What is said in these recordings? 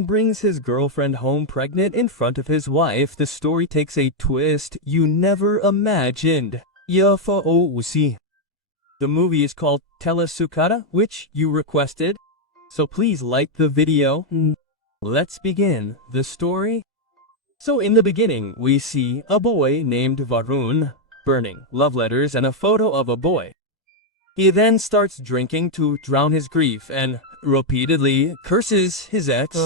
man brings his girlfriend home pregnant in front of his wife, the story takes a twist you never imagined. The movie is called Telusa Kada, which you requested, so please like the video. Let's begin the story. So in the beginning, we see a boy named Varun burning love letters and a photo of a boy. He then starts drinking to drown his grief and repeatedly curses his ex.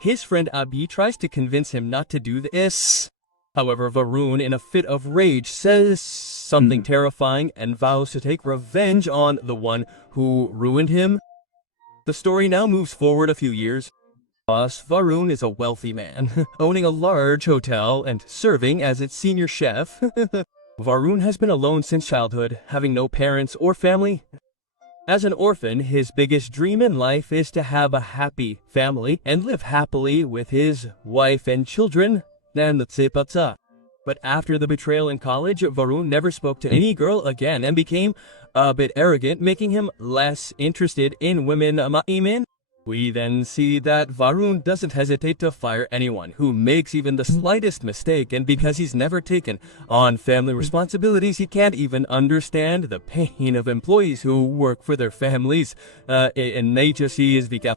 His friend Abhi tries to convince him not to do this. However, Varun, in a fit of rage, says something terrifying and vows to take revenge on the one who ruined him. The story now moves forward a few years. Varun is a wealthy man, owning a large hotel and serving as its senior chef. Varun has been alone since childhood, having no parents or family. As an orphan, his biggest dream in life is to have a happy family and live happily with his wife and children. But after the betrayal in college, Varun never spoke to any girl again and became a bit arrogant, making him less interested in women. We then see that Varun doesn't hesitate to fire anyone who makes even the slightest mistake, and because he's never taken on family responsibilities, he can't even understand the pain of employees who work for their families, and they just see his vika.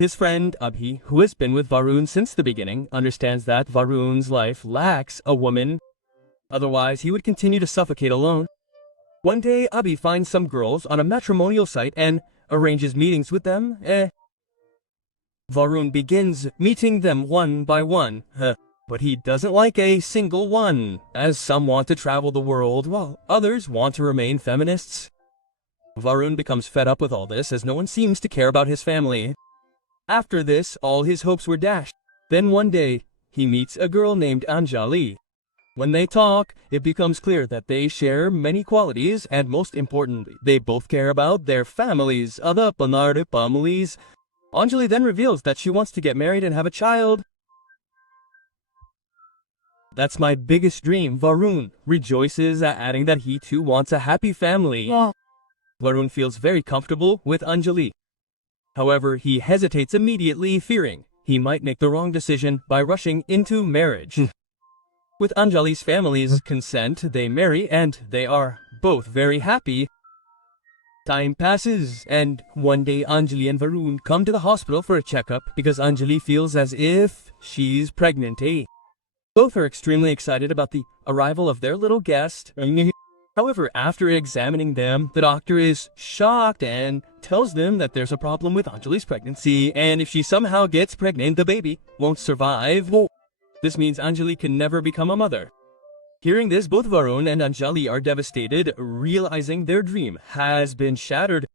His friend Abhi, who has been with Varun since the beginning, understands that Varun's life lacks a woman, otherwise he would continue to suffocate alone. One day, Abhi finds some girls on a matrimonial site and arranges meetings with them. Varun begins meeting them one by one, but he doesn't like a single one, as some want to travel the world while others want to remain feminists. Varun becomes fed up with all this as no one seems to care about his family. After this, all his hopes were dashed. Then one day, he meets a girl named Anjali. When they talk, it becomes clear that they share many qualities, and most importantly, they both care about their families. Anjali then reveals that she wants to get married and have a child. That's my biggest dream, Varun rejoices, adding that he too wants a happy family. Varun feels very comfortable with Anjali. However, he hesitates immediately, fearing he might make the wrong decision by rushing into marriage. With Anjali's family's consent, they marry and they are both very happy. Time passes, and one day Anjali and Varun come to the hospital for a checkup because Anjali feels as if she's pregnant. Both are extremely excited about the arrival of their little guest. However, after examining them, the doctor is shocked and tells them that there's a problem with Anjali's pregnancy, and if she somehow gets pregnant, the baby won't survive. This means Anjali can never become a mother. Hearing this, both Varun and Anjali are devastated, realizing their dream has been shattered.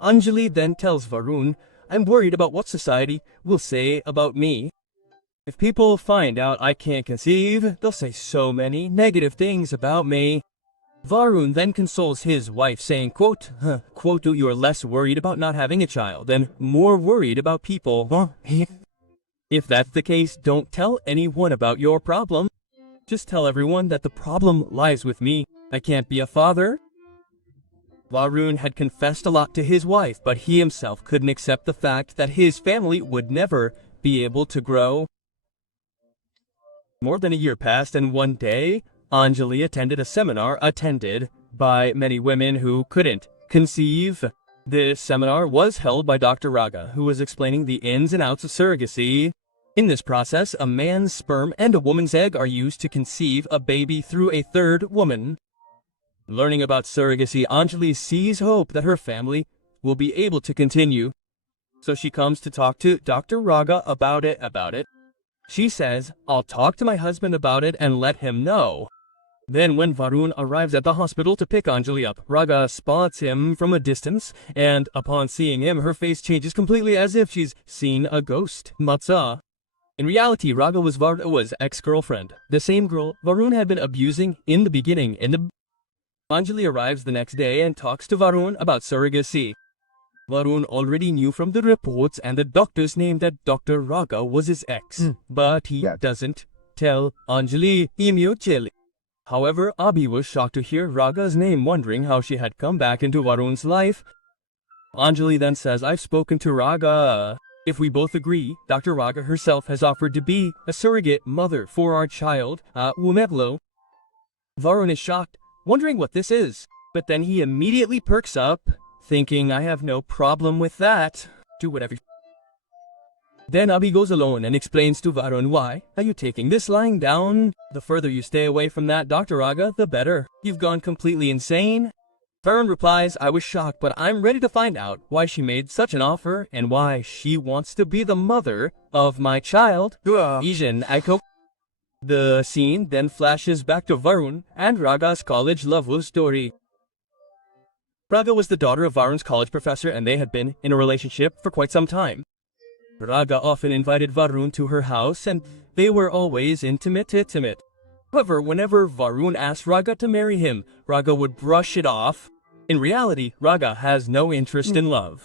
Anjali then tells Varun, "I'm worried about what society will say about me. If people find out I can't conceive, they'll say so many negative things about me." Varun then consoles his wife, saying, quote, "You're less worried about not having a child and more worried about people. If that's the case, don't tell anyone about your problem. Just tell everyone that the problem lies with me. I can't be a father." Varun had confessed a lot to his wife, but he himself couldn't accept the fact that his family would never be able to grow. More than a year passed, and one day, Anjali attended a seminar attended by many women who couldn't conceive. This seminar was held by Dr. Raga, who was explaining the ins and outs of surrogacy. In this process, a man's sperm and a woman's egg are used to conceive a baby through a third woman. Learning about surrogacy, Anjali sees hope that her family will be able to continue. So she comes to talk to Dr. Raga about it. She says, "I'll talk to my husband about it and let him know." Then when Varun arrives at the hospital to pick Anjali up, Raga spots him from a distance, and upon seeing him, her face changes completely as if she's seen a ghost. Matza. In reality, Raga was Varun's ex-girlfriend, the same girl Varun had been abusing in the beginning. Anjali arrives the next day and talks to Varun about surrogacy. Varun already knew from the reports and the doctor's name that Dr. Raga was his ex, but he doesn't tell Anjali immediately. However, Abhi was shocked to hear Raga's name, wondering how she had come back into Varun's life. Anjali then says, I've spoken to Raga. If we both agree, Dr. Raga herself has offered to be a surrogate mother for our child, Umeblo. Varun is shocked, wondering what this is, but then he immediately perks up, thinking I have no problem with that. Do whatever. Then Abhi goes alone and explains to Varun, why are you taking this lying down? The further you stay away from that Dr. Raga, the better. You've gone completely insane. Varun replies, I was shocked, but I'm ready to find out why she made such an offer and why she wants to be the mother of my child. Asian Aiko. The scene then flashes back to Varun and Raga's college love story. Raga was the daughter of Varun's college professor and they had been in a relationship for quite some time. Raga often invited Varun to her house and they were always intimate. However, whenever Varun asked Raga to marry him, Raga would brush it off. In reality, Raga has no interest in love.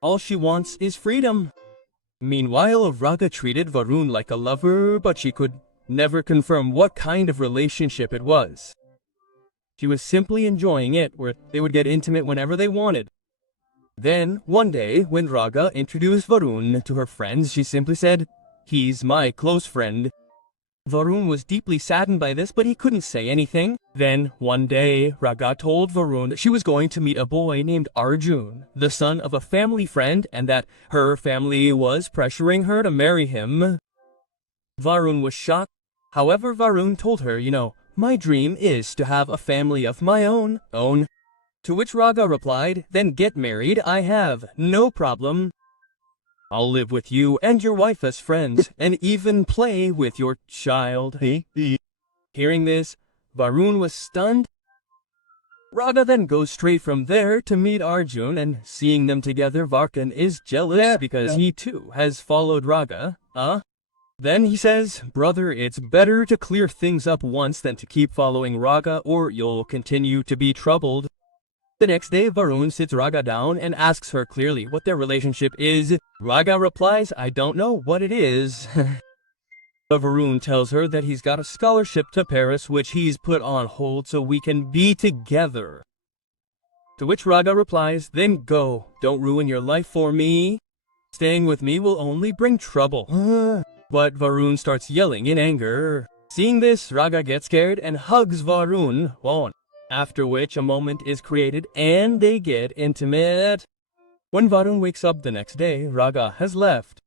All she wants is freedom. Meanwhile, Raga treated Varun like a lover, but she could never confirm what kind of relationship it was. She was simply enjoying it, where they would get intimate whenever they wanted. Then, one day, when Raga introduced Varun to her friends, she simply said, he's my close friend. Varun was deeply saddened by this, but he couldn't say anything. Then, one day, Raga told Varun that she was going to meet a boy named Arjun, the son of a family friend, and that her family was pressuring her to marry him. Varun was shocked. However, Varun told her, my dream is to have a family of my own. To which Raga replied, then get married, I have no problem. I'll live with you and your wife as friends, and even play with your child. Hearing this, Varun was stunned. Raga then goes straight from there to meet Arjun, and seeing them together, Varun is jealous because he too has followed Raga. Then he says, brother, it's better to clear things up once than to keep following Raga or you'll continue to be troubled. The next day, Varun sits Raga down and asks her clearly what their relationship is. Raga replies, I don't know what it is. But Varun tells her that he's got a scholarship to Paris which he's put on hold so we can be together. To which Raga replies, then go, don't ruin your life for me. Staying with me will only bring trouble. But Varun starts yelling in anger. Seeing this, Raga gets scared and hugs Varun. After which a moment is created and they get intimate. When Varun wakes up the next day, Raga has left.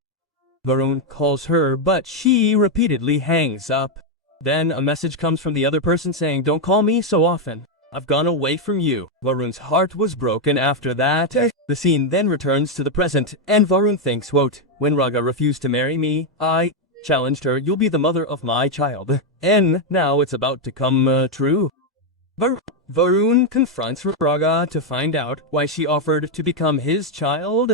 Varun calls her, but she repeatedly hangs up. Then a message comes from the other person saying, don't call me so often. I've gone away from you. Varun's heart was broken after that. The scene then returns to the present, and Varun thinks, when Raga refused to marry me, I challenged her, you'll be the mother of my child. And now it's about to come true. Varun confronts Raga to find out why she offered to become his child.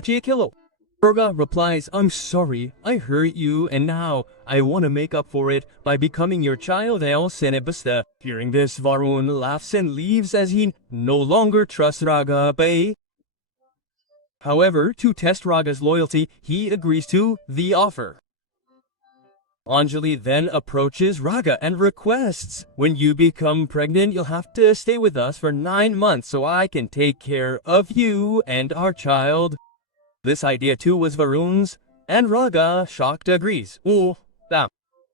Raga replies, I'm sorry, I hurt you, and now I want to make up for it by becoming your child. Hearing this, Varun laughs and leaves as he no longer trusts Raga. However, to test Raga's loyalty, he agrees to the offer. Anjali then approaches Raga and requests, when you become pregnant, you'll have to stay with us for 9 months so I can take care of you and our child. This idea too was Varun's, and Raga, shocked, agrees.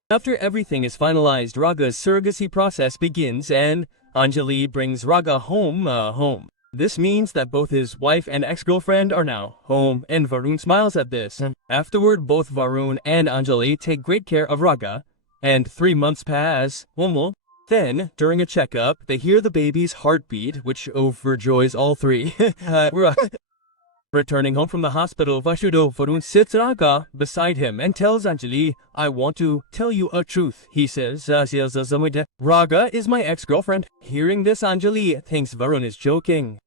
After everything is finalized, Raga's surrogacy process begins and Anjali brings Raga home. This means that both his wife and ex-girlfriend are now home, and Varun smiles at this. Afterward, both Varun and Anjali take great care of Raga, and 3 months pass. Then, during a checkup, they hear the baby's heartbeat, which overjoys all three. Returning home from the hospital, Varun sits Raga beside him and tells Anjali, I want to tell you a truth. He says, Raga is my ex-girlfriend. Hearing this, Anjali thinks Varun is joking.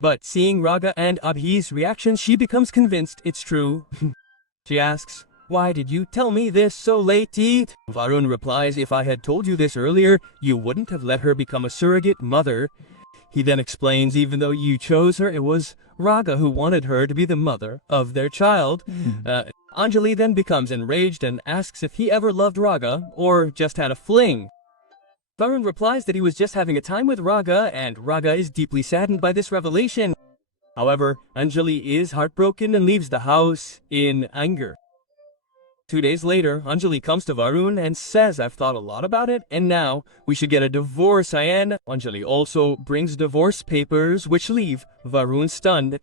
But seeing Raga and Abhi's reactions, she becomes convinced it's true. She asks, why did you tell me this so late? Varun replies, if I had told you this earlier, you wouldn't have let her become a surrogate mother. He then explains, even though you chose her, it was Raga who wanted her to be the mother of their child. Anjali then becomes enraged and asks if he ever loved Raga or just had a fling. Varun replies that he was just having a time with Raga, and Raga is deeply saddened by this revelation. However, Anjali is heartbroken and leaves the house in anger. 2 days later, Anjali comes to Varun and says, I've thought a lot about it, and now we should get a divorce, and Anjali also brings divorce papers, which leave Varun stunned.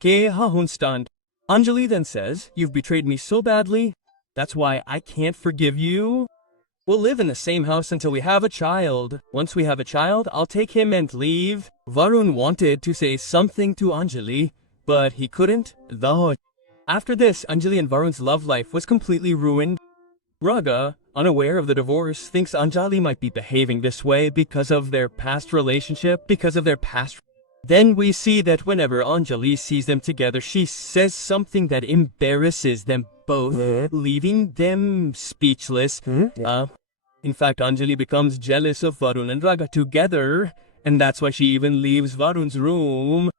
Stunned. Anjali then says, you've betrayed me so badly, that's why I can't forgive you. We'll live in the same house until we have a child. Once we have a child, I'll take him and leave. Varun wanted to say something to Anjali, but he couldn't, though. After this, Anjali and Varun's love life was completely ruined. Raga, unaware of the divorce, thinks Anjali might be behaving this way because of their past relationship, Then we see that whenever Anjali sees them together, she says something that embarrasses them both, leaving them speechless. In fact, Anjali becomes jealous of Varun and Raga together, and that's why she even leaves Varun's room.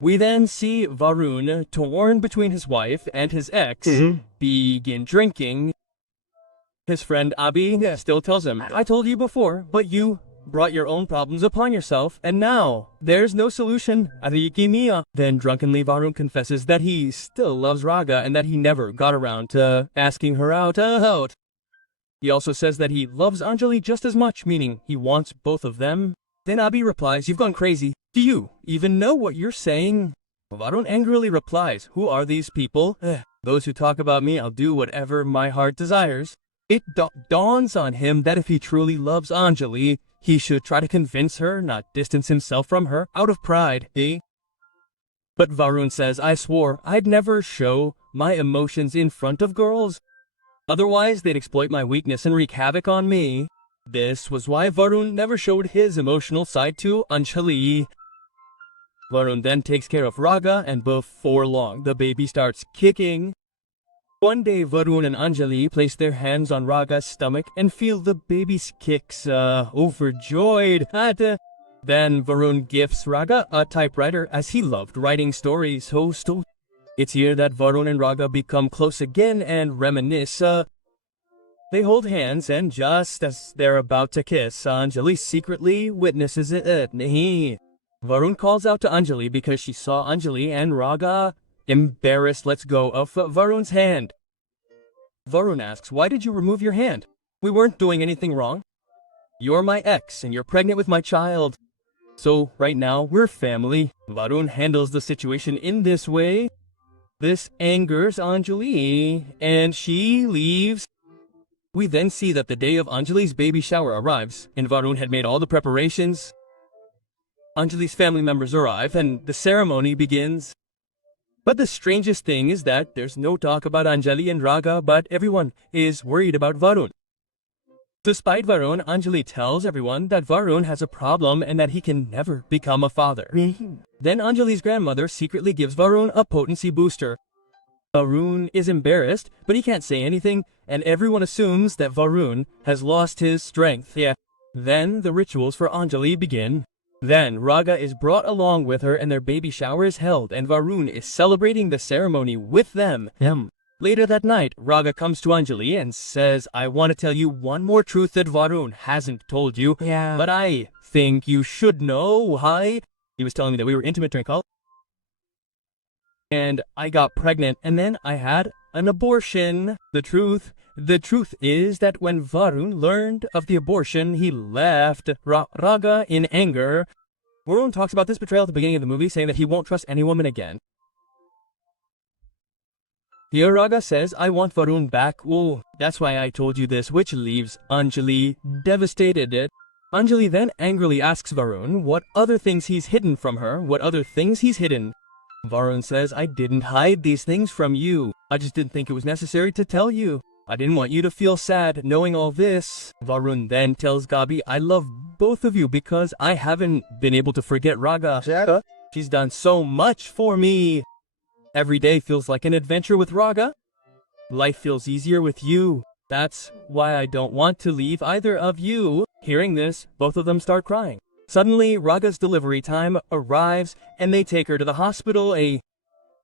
We then see Varun, torn between his wife and his ex, begin drinking. His friend Abhi still tells him, I told you before, but you brought your own problems upon yourself, and now there's no solution. Then drunkenly Varun confesses that he still loves Raga and that he never got around to asking her out. He also says that he loves Anjali just as much, meaning he wants both of them. Then Abhi replies, you've gone crazy. Do you even know what you're saying? Varun angrily replies, who are these people? Those who talk about me, I'll do whatever my heart desires. It dawns on him that if he truly loves Anjali, he should try to convince her, not distance himself from her, out of pride. But Varun says, I swore I'd never show my emotions in front of girls. Otherwise, they'd exploit my weakness and wreak havoc on me. This was why Varun never showed his emotional side to Anjali. Varun then takes care of Raga, and before long, the baby starts kicking. One day, Varun and Anjali place their hands on Raga's stomach and feel the baby's kicks, overjoyed. Then Varun gifts Raga a typewriter as he loved writing stories. It's here that Varun and Raga become close again and reminisce. They hold hands, and just as they're about to kiss, Anjali secretly witnesses it. Varun calls out to Anjali because she saw Anjali and Raga, embarrassed, lets go of Varun's hand. Varun asks, why did you remove your hand? We weren't doing anything wrong. You're my ex, and you're pregnant with my child. So right now, we're family. Varun handles the situation in this way. This angers Anjali, and she leaves. We then see that the day of Anjali's baby shower arrives, and Varun had made all the preparations. Anjali's family members arrive, and the ceremony begins. But the strangest thing is that there's no talk about Anjali and Raga, but everyone is worried about Varun. Despite Varun, Anjali tells everyone that Varun has a problem and that he can never become a father. Then Anjali's grandmother secretly gives Varun a potency booster. Varun is embarrassed, but he can't say anything, and everyone assumes that Varun has lost his strength. Then the rituals for Anjali begin. Then Raga is brought along with her and their baby shower is held, and Varun is celebrating the ceremony with them. Later that night, Raga comes to Anjali and says, I want to tell you one more truth that Varun hasn't told you, but I think you should know. He was telling me that we were intimate during college, and I got pregnant, and then I had an abortion. The truth is that when Varun learned of the abortion, he left Raga in anger. Varun talks about this betrayal at the beginning of the movie, saying that he won't trust any woman again. Here Raga says, I want Varun back. That's why I told you this, which leaves Anjali devastated. Anjali then angrily asks Varun what other things he's hidden from her, Varun says, I didn't hide these things from you. I just didn't think it was necessary to tell you. I didn't want you to feel sad knowing all this. Varun then tells Gabi, I love both of you because I haven't been able to forget Raga. She's done so much for me. Every day feels like an adventure with Raga. Life feels easier with you. That's why I don't want to leave either of you. Hearing this, both of them start crying. Suddenly, Raga's delivery time arrives, and they take her to the hospital.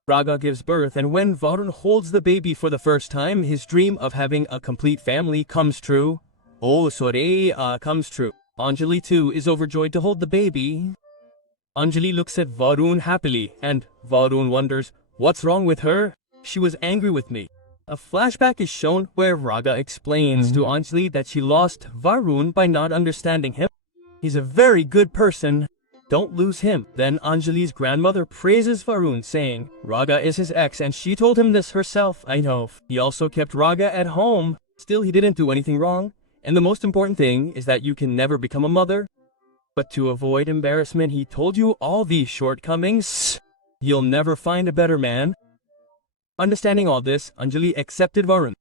Raga gives birth, and when Varun holds the baby for the first time, his dream of having a complete family comes true. Anjali too is overjoyed to hold the baby. Anjali looks at Varun happily, and Varun wonders, what's wrong with her? She was angry with me. A flashback is shown where Raga explains to Anjali that she lost Varun by not understanding him. He's a very good person. Don't lose him. Then Anjali's grandmother praises Varun, saying, Raga is his ex and she told him this herself. I know. He also kept Raga at home. Still, he didn't do anything wrong. And the most important thing is that you can never become a mother. But to avoid embarrassment, he told you all these shortcomings. You'll never find a better man. Understanding all this, Anjali accepted Varun.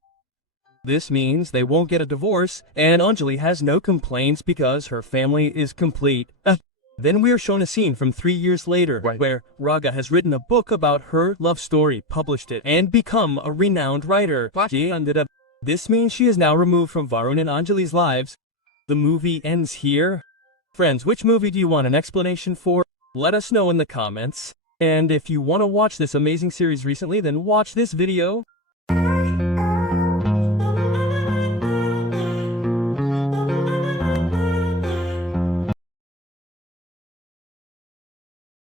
This means they won't get a divorce, and Anjali has no complaints because her family is complete. Then we are shown a scene from 3 years later, where Raga has written a book about her love story, published it, and become a renowned writer. This means she is now removed from Varun and Anjali's lives. The movie ends here. Friends, which movie do you want an explanation for? Let us know in the comments. And if you want to watch this amazing series recently, then watch this video.